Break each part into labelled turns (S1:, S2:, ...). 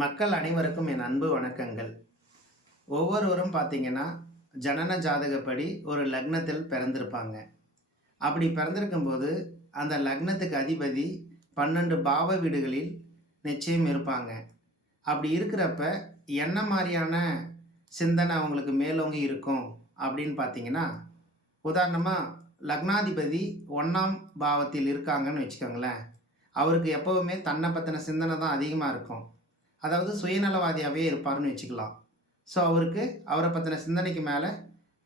S1: மக்கள் அனைவருக்கும் என் அன்பு வணக்கங்கள். ஒவ்வொருவரும் பார்த்தீங்கன்னா ஜனன ஜாதகப்படி ஒரு லக்னத்தில் பிறந்திருப்பாங்க. அப்படி பிறந்திருக்கும்போது அந்த லக்னத்துக்கு அதிபதி பன்னெண்டு பாவ வீடுகளில் நிச்சயம் இருப்பாங்க. அப்படி இருக்கிறப்ப என்ன மாதிரியான சிந்தனை அவங்களுக்கு மேலோங்கி இருக்கும் அப்படின்னு பார்த்தீங்கன்னா உதாரணமாக லக்னாதிபதி ஒன்றாம் பாவத்தில் இருக்காங்கன்னு வச்சுக்கோங்களேன். அவருக்கு எப்போவுமே தன்னை பற்றின சிந்தனை தான் அதிகமாக இருக்கும். அதாவது சுயநலவாதியாகவே இருப்பார்னு வச்சுக்கலாம். ஸோ அவருக்கு அவரை பற்றின சிந்தனைக்கு மேலே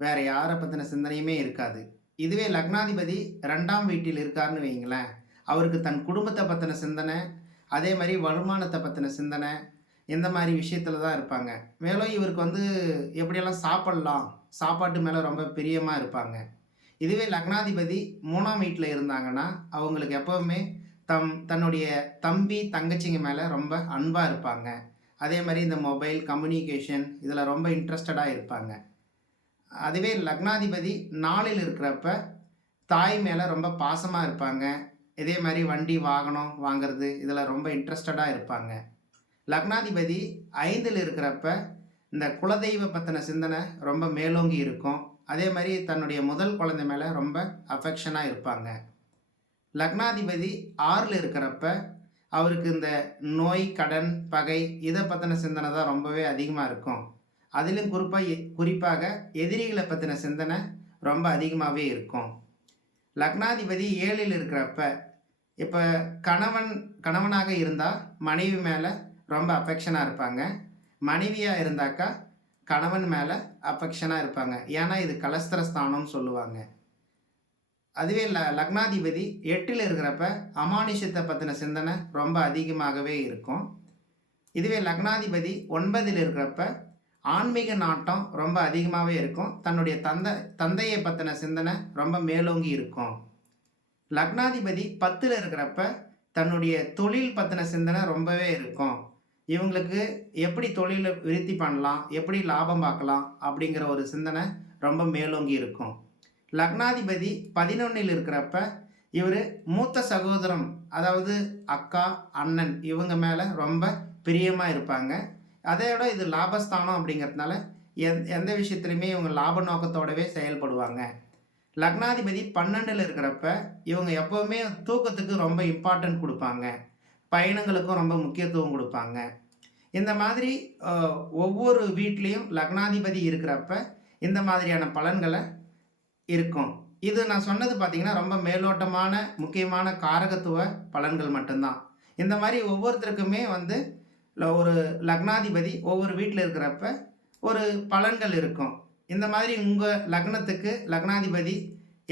S1: வேறு யாரை பற்றின சிந்தனையுமே இருக்காது. இதுவே லக்னாதிபதி ரெண்டாம் வீட்டில் இருக்காருன்னு வைங்களேன் அவருக்கு தன் குடும்பத்தை பற்றின சிந்தனை அதே மாதிரி வருமானத்தை பற்றின சிந்தனை இந்த மாதிரி விஷயத்தில் தான் இருப்பாங்க. மேலும் இவருக்கு வந்து எப்படியெல்லாம் சாப்பிட்லாம் சாப்பாட்டு மேலே ரொம்ப பிரியமாக இருப்பாங்க. இதுவே லக்னாதிபதி மூணாம் வீட்டில் இருந்தாங்கன்னா அவங்களுக்கு எப்போவுமே தம் தன்னுடைய தம்பி தங்கச்சிங்க மேலே ரொம்ப அன்பாக இருப்பாங்க. அதே மாதிரி இந்த மொபைல் கம்யூனிகேஷன் இதில் ரொம்ப இன்ட்ரெஸ்டடாக இருப்பாங்க. அதுவே லக்னாதிபதி நாளில் இருக்கிறப்ப தாய் மேலே ரொம்ப பாசமாக இருப்பாங்க. இதே மாதிரி வண்டி வாகனம் வாங்கிறது இதில் ரொம்ப இன்ட்ரெஸ்டடாக இருப்பாங்க. லக்னாதிபதி ஐந்தில் இருக்கிறப்ப இந்த குலதெய்வ பற்றின சிந்தனை ரொம்ப மேலோங்கி இருக்கும். அதே மாதிரி தன்னுடைய முதல் குழந்தை மேலே ரொம்ப அஃபெக்ஷனாக இருப்பாங்க. லக்னாதிபதி ஆறில் இருக்கிறப்ப அவருக்கு இந்த நோய் கடன் பகை இதை பற்றின சிந்தனை தான் ரொம்பவே அதிகமாக இருக்கும். அதிலும் குறிப்பாக குறிப்பாக எதிரிகளை பற்றின சிந்தனை ரொம்ப அதிகமாகவே இருக்கும். லக்னாதிபதி ஏழில் இருக்கிறப்ப இப்போ கணவன் கணவனாக இருந்தால் மனைவி மேலே ரொம்ப அஃபெக்ஷனாக இருப்பாங்க. மனைவியாக இருந்தாக்கா கணவன் மேலே அஃபெக்ஷனாக இருப்பாங்க. ஏன்னா இது கலஸ்திரஸ்தானம்னு சொல்லுவாங்க. அதுவே ல லக்னாதிபதி எட்டில் இருக்கிறப்ப அமானுஷத்தை பற்றின சிந்தனை ரொம்ப அதிகமாகவே இருக்கும். இதுவே லக்னாதிபதி ஒன்பதில் இருக்கிறப்ப ஆன்மீக நாட்டம் ரொம்ப அதிகமாகவே இருக்கும். தன்னுடைய தந்தை தந்தையை பற்றின சிந்தனை ரொம்ப மேலோங்கி இருக்கும். லக்னாதிபதி பத்தில் இருக்கிறப்ப தன்னுடைய தொழில் பற்றின சிந்தனை ரொம்பவே இருக்கும். இவங்களுக்கு எப்படி தொழிலை விருத்தி பண்ணலாம் எப்படி லாபம் பார்க்கலாம் அப்படிங்கிற ஒரு சிந்தனை ரொம்ப மேலோங்கி இருக்கும். லக்னாதிபதி பதினொன்னில் இருக்கிறப்ப இவர் மூத்த சகோதரம் அதாவது அக்கா அண்ணன் இவங்க மேலே ரொம்ப பிரியமாக இருப்பாங்க. அதையோட இது லாபஸ்தானம் அப்படிங்கிறதுனால எந் எந்த விஷயத்துலையுமே இவங்க லாப நோக்கத்தோடவே செயல்படுவாங்க. லக்னாதிபதி பன்னெண்டில் இருக்கிறப்ப இவங்க எப்போவுமே தூக்கத்துக்கு ரொம்ப இம்பார்ட்டன்ட் கொடுப்பாங்க. பயணங்களுக்கும் ரொம்ப முக்கியத்துவம் கொடுப்பாங்க. இந்த மாதிரி ஒவ்வொரு வீட்லேயும் லக்னாதிபதி இருக்கிறப்ப இந்த மாதிரியான பலன்களை இருக்கும். இது நான் சொன்னது பார்த்திங்கன்னா ரொம்ப மேலோட்டமான முக்கியமான காரகத்துவ பலன்கள் மட்டும்தான். இந்த மாதிரி ஒவ்வொருத்தருக்குமே வந்து ஒரு லக்னாதிபதி ஒவ்வொரு வீட்டில் இருக்கிறப்ப ஒரு பலன்கள் இருக்கும். இந்த மாதிரி உங்கள் லக்னத்துக்கு லக்னாதிபதி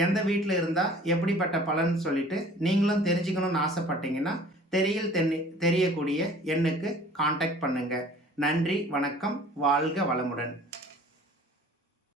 S1: எந்த வீட்டில் இருந்தால் எப்படிப்பட்ட பலன் சொல்லிட்டு நீங்களும் தெரிஞ்சுக்கணும்னு ஆசைப்பட்டீங்கன்னா தெரியல் தென்னி தெரியக்கூடிய எண்ணுக்கு காண்டாக்ட் பண்ணுங்கள் நன்றி வணக்கம் வாழ்க வளமுடன்.